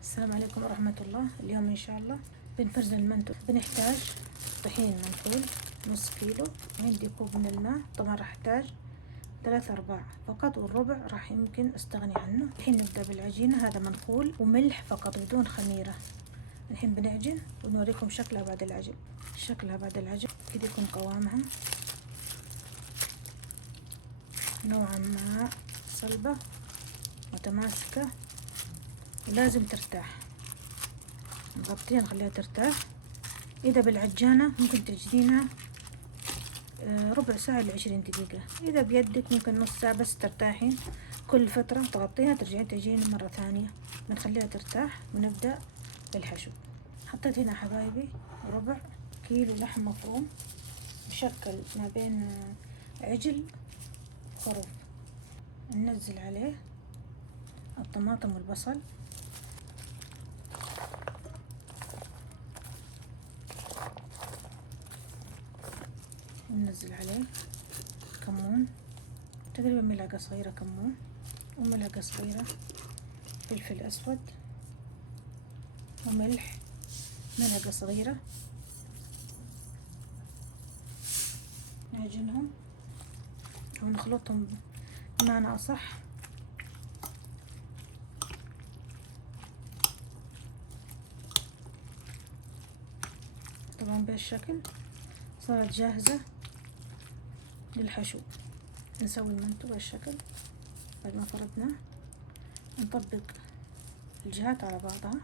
السلام عليكم ورحمة الله. اليوم إن شاء الله بنفرز المنتو. بنحتاج طحين منخول نص كيلو، عندي كوب من الماء. طبعا راح أحتاج 3/4 فقط، والربع راح يمكن أستغني عنه. الحين نبدأ بالعجينة. هذا منخول وملح فقط بدون خميرة. الحين بنعجن ونوريكم شكلها بعد العجن. شكلها بعد العجن كده يكون قوامها نوعا ما صلبة متماسكة، ولازم ترتاح. نغطيها نخليها ترتاح. إذا بالعجانة ممكن تعجنينها ربع ساعة ل20 دقيقة. إذا بيدك ممكن نص ساعة بس ترتاحين. كل فترة تغطيها ترجعين تعجين مرة ثانية. بنخليها ترتاح ونبدأ بالحشو. حطيت هنا حبايبي ربع كيلو لحم مفروم مشكل ما بين عجل وخروف. ننزل عليه الطماطم والبصل، وننزل عليه كمون، تقريبا ملعقة صغيرة كمون، وملعقة صغيرة فلفل أسود، وملح ملعقة صغيرة. نعجنهم أو نخلطهم بمعنى أصح. طبعا بهالشكل صارت جاهزة للحشو. نسوي المنتو بهالشكل بعد ما فردناه. نطبق الجهات على بعضها.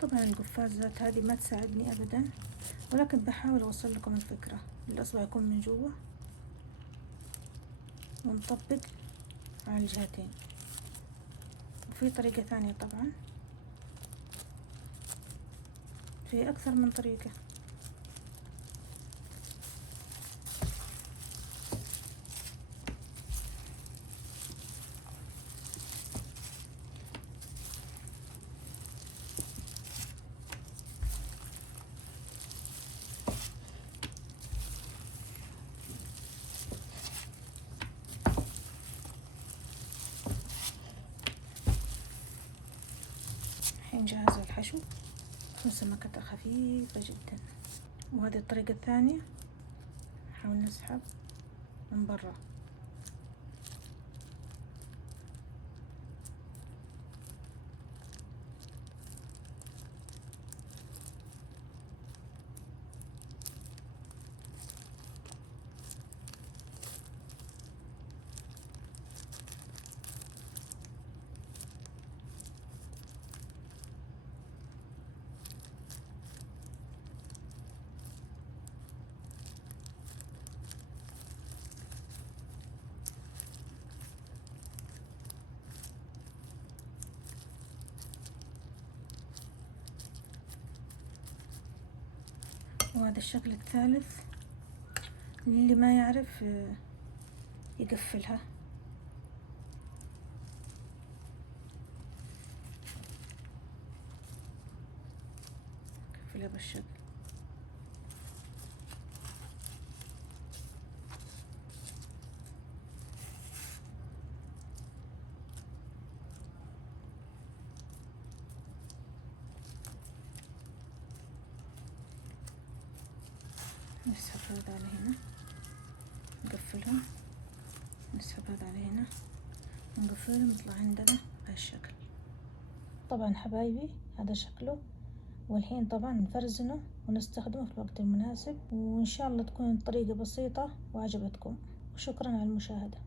طبعا القفازات هذه ما تساعدني أبدا، ولكن بحاول أوصل لكم الفكرة. الإصبع يكون من جوا، ونطبق على الجهتين. وفي طريقة ثانية طبعا، في أكثر من طريقة. الحين جاهز الحشو وسمكتها خفيفة جدا. وهذه الطريقة الثانية، نحاول نسحب من برا. وهذا الشكل الثالث اللي ما يعرف يقفلها. قفلها بالشكل. نسحب هذا على هنا، نقفلهم. نسحب هذا على هنا ونقفلهم، يطلع عندنا بهالشكل. طبعا حبايبي هذا شكله. والحين طبعا نفرزنه ونستخدمه في الوقت المناسب. وإن شاء الله تكون الطريقة بسيطة وعجبتكم. وشكرا على المشاهدة.